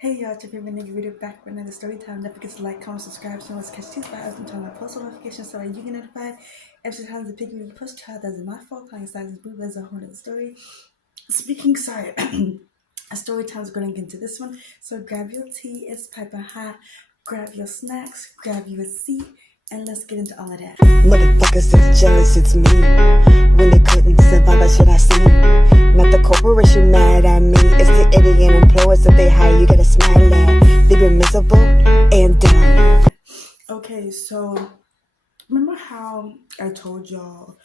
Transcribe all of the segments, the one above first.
Hey y'all, it's your favorite nigga video back with another story time. Don't forget to like, comment, subscribe, so let's catch these vibes and turn on post notifications so that you get notified every time the pick you post. Child, that's my fault. Client size is blue, that's a whole other story. Speaking, sorry, a story time is going to get into this one. So grab your tea, it's piping hot. Grab your snacks, grab you a seat, and let's get into all of that. Motherfuckers is jealous, it's me. When they couldn't survive, I should I see? Not the corporation mad at me. It's the idiot employers that they hire. You gotta smile at. They been miserable and dumb. Okay, so remember how I told y'all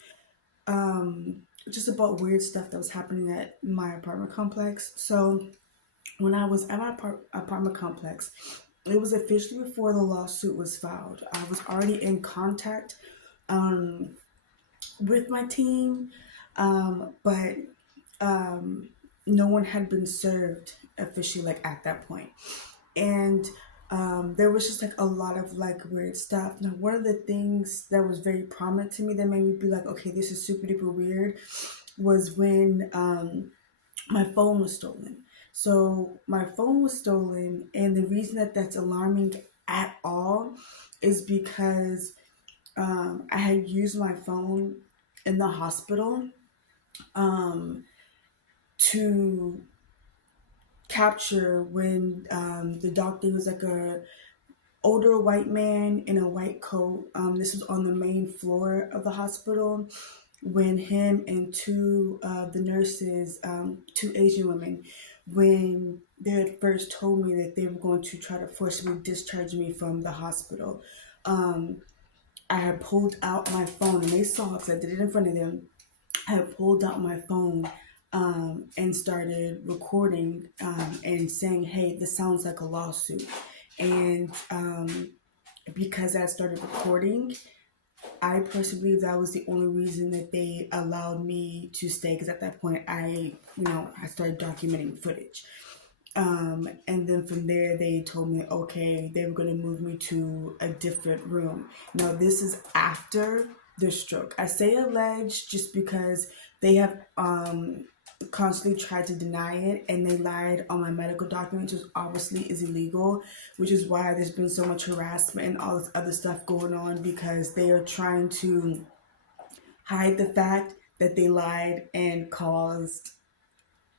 just about weird stuff that was happening at my apartment complex? So when I was at my apartment complex, it was officially before the lawsuit was filed. I was already in contact um, with my team, but no one had been served officially like at that point. And there was just like a lot of like weird stuff. Now, one of the things that was very prominent to me that made me be like, okay, this is super duper weird, was when my phone was stolen. So my phone was stolen, and the reason that that's alarming at all is because I had used my phone in the hospital um, to capture when the doctor was like a older white man in a white coat. This was on the main floor of the hospital when him and two of the nurses, two Asian women, when they had first told me that they were going to try to forcibly discharge me from the hospital. Um, I had pulled out my phone and they saw because I did it in front of them. I had pulled out my phone and started recording and saying, hey, this sounds like a lawsuit. And because I started recording, I personally believe that was the only reason that they allowed me to stay, because at that point I started documenting footage. And then from there, they told me, okay, they were going to move me to a different room. Now, this is after the stroke. I say alleged just because they have constantly tried to deny it, and they lied on my medical documents, which obviously is illegal, which is why there's been so much harassment and all this other stuff going on, because they are trying to hide the fact that they lied and caused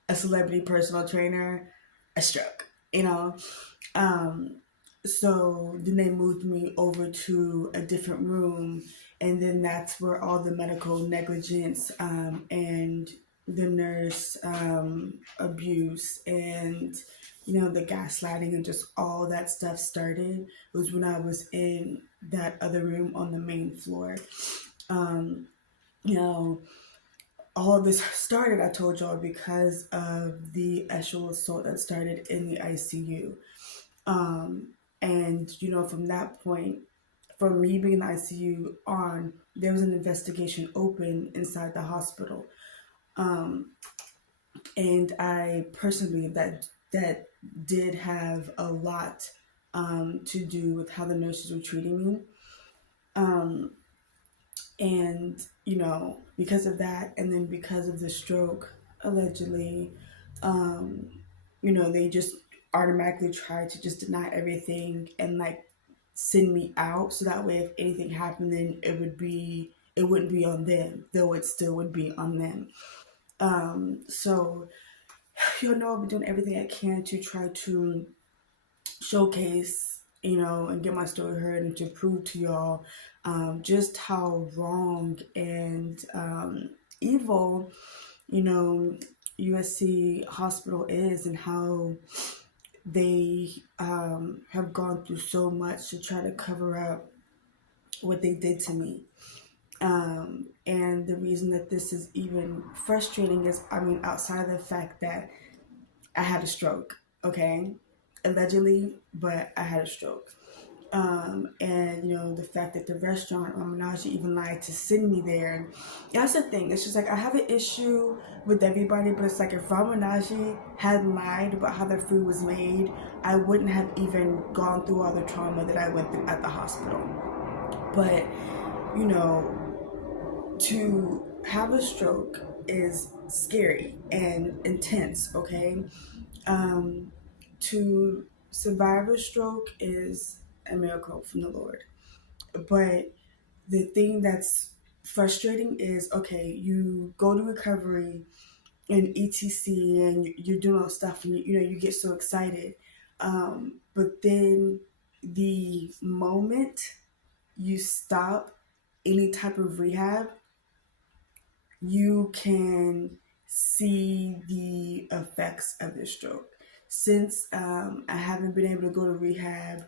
a celebrity personal trainer a stroke, you know? Um, so then they moved me over to a different room, and then that's where all the medical negligence and the nurse abuse and the gaslighting and just all that stuff started. It was when I was in that other room on the main floor. Um, you know, all of this started, I told y'all, because of the actual assault that started in the ICU. And from that point, from me being in the ICU on, there was an investigation open inside the hospital. And I personally believe that did have a lot to do with how the nurses were treating me. And because of that, and then because of the stroke, allegedly, they just automatically tried to just deny everything and like send me out, so that way if anything happened, then it wouldn't be on them, though it still would be on them. So I've been doing everything I can to try to showcase, and get my story heard, and to prove to y'all just how wrong and evil, USC hospital is, and how they have gone through so much to try to cover up what they did to me. And the reason that this is even frustrating is, outside of the fact that I had a stroke, okay? Allegedly, but I had a stroke. And the fact that the restaurant, Menage, even lied to send me there. That's the thing. It's just like, I have an issue with everybody, but it's like, if Menage had lied about how their food was made, I wouldn't have even gone through all the trauma that I went through at the hospital. But, to have a stroke is scary and intense, okay? to survive a stroke is a miracle from the Lord. But the thing that's frustrating is, okay, you go to recovery and etc, and you're doing all this stuff, and you get so excited, but then the moment you stop any type of rehab, you can see the effects of the stroke. Since I haven't been able to go to rehab,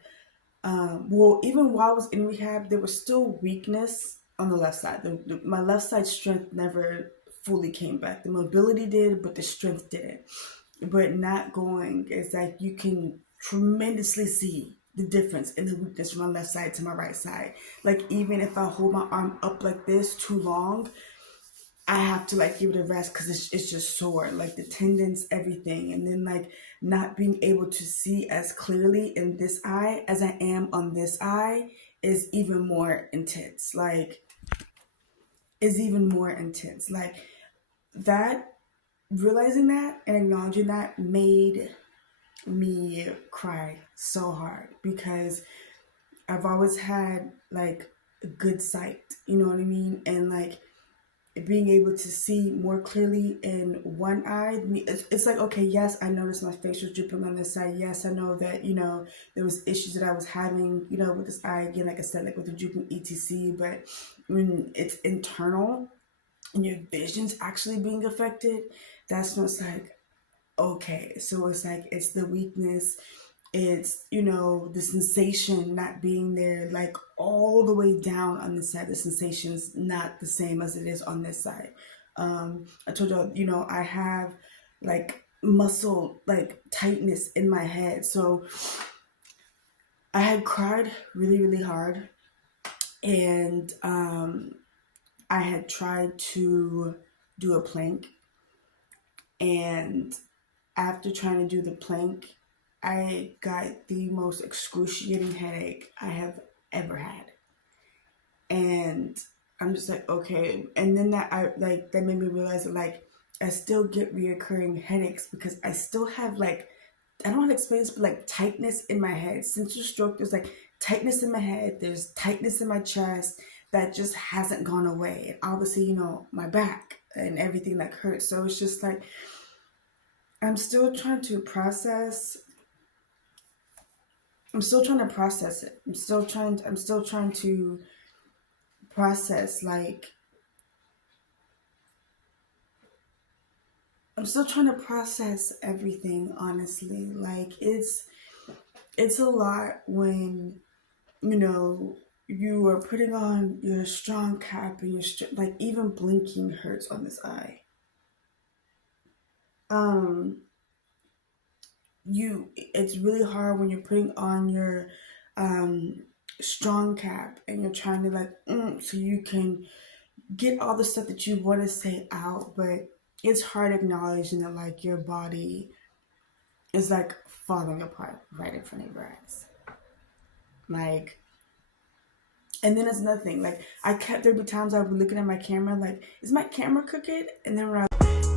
well, even while I was in rehab, there was still weakness on the left side. My left side strength never fully came back. The mobility did, but the strength didn't. But not going, it's like you can tremendously see the difference in the weakness from my left side to my right side. Like, even if I hold my arm up like this too long, I have to like give it a rest because it's just sore, like the tendons, everything. And then like not being able to see as clearly in this eye as I am on this eye is even more intense. Like, is even more intense. Like that, realizing that and acknowledging that made me cry so hard because I've always had like a good sight, you know what I mean? And like being able to see more clearly in one eye, it's like, okay, yes, I noticed my face was drooping on this side. Yes, I know that, there was issues that I was having, with this eye, again, like I said, like with the drooping etc. But when it's internal and your vision's actually being affected, that's when it's like, okay. So it's like, it's the weakness, it's the sensation not being there, like all the way down on this side. The sensation's not the same as it is on this side. I told y'all, I have like muscle like tightness in my head. So I had cried really, really hard, and I had tried to do a plank, and after trying to do the plank, I got the most excruciating headache I have ever had. And I'm just like, okay. And then that made me realize that like I still get reoccurring headaches because I still have like, I don't know how to explain this, but like tightness in my head. Since the stroke, there's like tightness in my head, there's tightness in my chest that just hasn't gone away. And obviously, my back and everything like hurts. So it's just like I'm still trying to process it. I'm still trying to process like I'm still trying to process everything, honestly. Like it's a lot when you are putting on your strong cap and like even blinking hurts on this eye. It's really hard when you're putting on your strong cap and you're trying to like so you can get all the stuff that you want to say out, but it's hard acknowledging that like your body is like falling apart right in front of your eyes. Like, and then it's nothing. Like there'd be times I would be looking at my camera like, is my camera crooked? And then when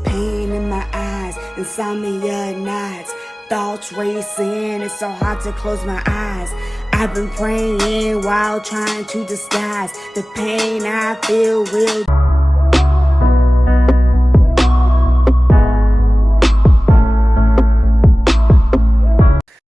pain in my eyes, insomnia nights, thoughts racing, it's so hard to close my eyes. I've been praying while trying to disguise the pain I feel real.